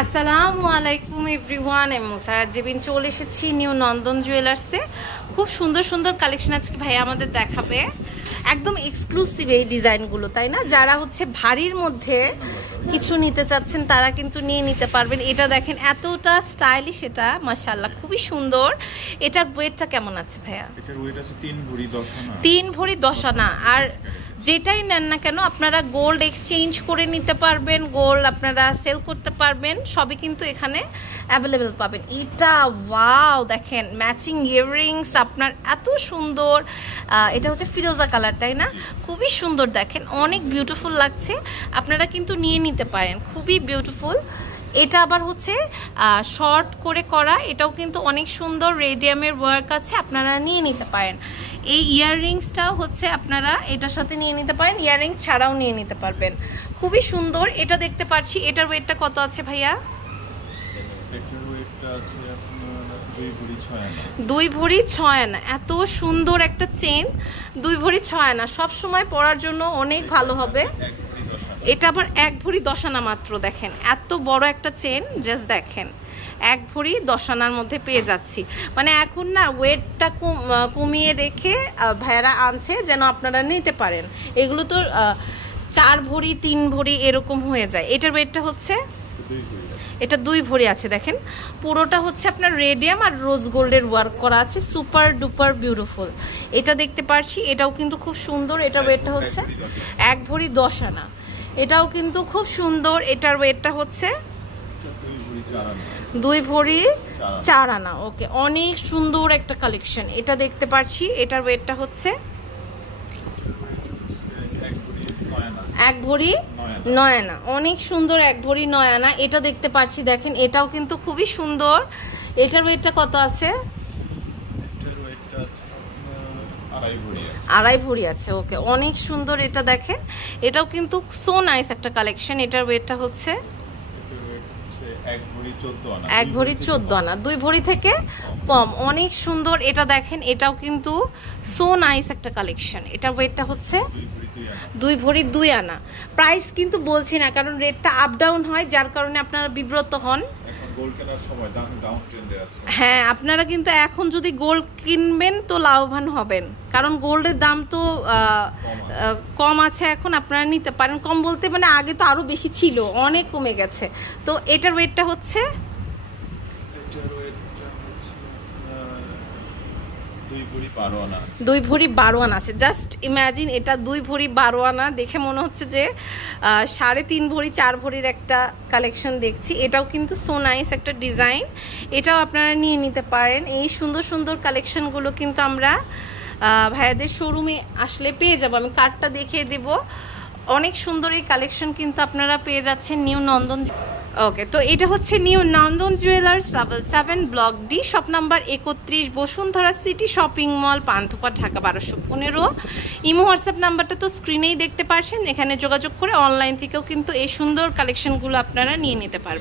আসসালামু আলাইকুম এভরিওয়ান, আমি মুসারাত জেবিন চলে এসেছি নিউ নন্দন জুয়েলার্সে। খুব সুন্দর সুন্দর কালেকশন আজকে ভাই আমাদের দেখাবে, একদম এক্সক্লুসিভ এই ডিজাইনগুলো, তাই না? যারা হচ্ছে ভারীর মধ্যে কিছু নিতে চাচ্ছেন তারা কিন্তু নিয়ে নিতে পারবেন। এটা দেখেন এতটা স্টাইলিশ, এটা মাশাআল্লাহ খুবই সুন্দর। এটার ওয়েটটা কেমন আছে ভাইয়া? এটার ওয়েট আছে 3 ভরি 10 আনা। 3 ভরি 10 আনা। আর যেটাই নেন না কেন আপনারা গোল্ড এক্সচেঞ্জ করে নিতে পারবেন, গোল্ড আপনারা সেল করতে পারবেন, সবই কিন্তু এখানে অ্যাভেলেবেল পাবেন। এটা ওয়াও, দেখেন ম্যাচিং ইয়াররিংস আপনার এত সুন্দর। এটা হচ্ছে ফিরোজা কালার, তাই না? খুবই সুন্দর, দেখেন অনেক বিউটিফুল লাগছে। আপনারা কিন্তু নিয়ে নিতে পারেন, খুবই বিউটিফুল। এটা আবার হচ্ছে শর্ট করে করা, এটাও কিন্তু অনেক সুন্দর, রেডিয়ামের ওয়ার্ক আছে, আপনারা নিয়ে নিতে পারেন। এই ইয়াররিংসটাও হচ্ছে আপনারা এটার সাথে নিয়ে নিতে পারেন, ইয়াররিংস ছাড়াও নিয়ে নিতে পারবেন, খুবই সুন্দর। এটা দেখতে পাচ্ছি, এটার ওয়েটটা কত আছে ভাইয়া? এটার ওয়েটটা আছে আপনার 2 ভরি 6 আনা। 2 ভরি 6 আনা। এত সুন্দর একটা চেন, 2 ভরি 6 আনা, সব সময় পরার জন্য অনেক ভালো হবে। এটা আবার 1 ভরি 10 আনা মাত্র। দেখেন এত বড় একটা চেন, জাস্ট দেখেন 1 ভরি 10 আনার মধ্যে পেয়ে যাচ্ছি। মানে এখন না ওয়েটটা কমিয়ে রেখে ভাইয়ারা আনছে যেন আপনারা নিতে পারেন। এগুলো তো 4 ভরি 3 ভরি এরকম হয়ে যায়। এটার ওয়েটটা হচ্ছে, এটা 2 ভরি আছে। দেখেন পুরোটা হচ্ছে আপনার রেডিয়াম আর রোজ গোল্ডের ওয়ার্ক করা আছে, সুপার ডুপার বিউটিফুল। এটা দেখতে পাচ্ছি, এটাও কিন্তু খুব সুন্দর। এটার ওয়েটটা হচ্ছে 1 ভরি 10 আনা। এটাও কিন্তু খুব সুন্দর। এটার ওয়েটটা হচ্ছে 2 ভরি 4 আনা। ওকে, অনেক সুন্দর একটা কালেকশন। এটা দেখতে পাচ্ছি, এটার ওয়েটটা হচ্ছে 1 ভরি 9 আনা। অনেক সুন্দর, 1 ভরি 9 আনা। এটা দেখতে পাচ্ছি, দেখেন এটাও কিন্তু খুবই সুন্দর। এটার ওয়েটটা কত আছে? এটার ওয়েটটা আছে 2.5 ভরি আছে। 2.5 ভরি আছে। ওকে, অনেক সুন্দর। এটা দেখেন, এটাও কিন্তু সো নাইস একটা কালেকশন। এটার ওয়েটটা হচ্ছে 1 ভরি 14 আনা। 1 ভরি 14 আনা, 2 ভরি থেকে কম। অনেক সুন্দর। এটা দেখেন, এটাও কিন্তু সো নাইস একটা কালেকশন। এটার ওয়েটটা হচ্ছে 2 ভরি 2 আনা। প্রাইস কিন্তু বলছি না, কারণ রেটটা আপ ডাউন হয়, যার কারণে আপনারা বিব্রত হন। এখন গোল্ড কেনার সময় ডাউন ট্রেন্ডে আছে। হ্যাঁ, আপনারা কিন্তু এখন যদি গোল্ড কিনবেন তো লাভবান হবেন, কারণ গোল্ডের দাম তো কম আছে এখন। আপনারা নিতে পারেন, কম বলতে মানে আগে তো আরো বেশি ছিল, অনেক কমে গেছে। তো এটার ওয়েটটা হচ্ছে, এটার ওয়েটটা হচ্ছে 2 ভরি 12 আনা। 2 ভরি 12 আনা আছে। জাস্ট ইমাজিন, এটা 2 ভরি 12 আনা দেখে মনে হচ্ছে যে 3.5 ভরি 4 ভরির একটা কালেকশন দেখছি। এটাও কিন্তু সো নাইস একটা ডিজাইন, এটাও আপনারা নিয়ে নিতে পারেন। এই সুন্দর সুন্দর কালেকশনগুলো কিন্তু আমরা ভাইয়াদের শোরুমে আসলে পেয়ে যাব। আমি কার্ডটা দেখিয়ে দেব। অনেক সুন্দর এই কালেকশন কিন্তু আপনারা পেয়ে যাচ্ছেন নিউ নন্দন। ওকে, তো এটা হচ্ছে new Nandan jewellers, level 7, block D, shop number 31, Bashundhara city shopping mall, Panthapath, Dhaka 1215। Imo WhatsApp নাম্বারটা তো স্ক্রিনেই দেখতে পাচ্ছেন, এখানে যোগাযোগ করে অনলাইন থেকেও কিন্তু এই সুন্দর কালেকশনগুলো আপনারা নিয়ে নিতে পারবেন।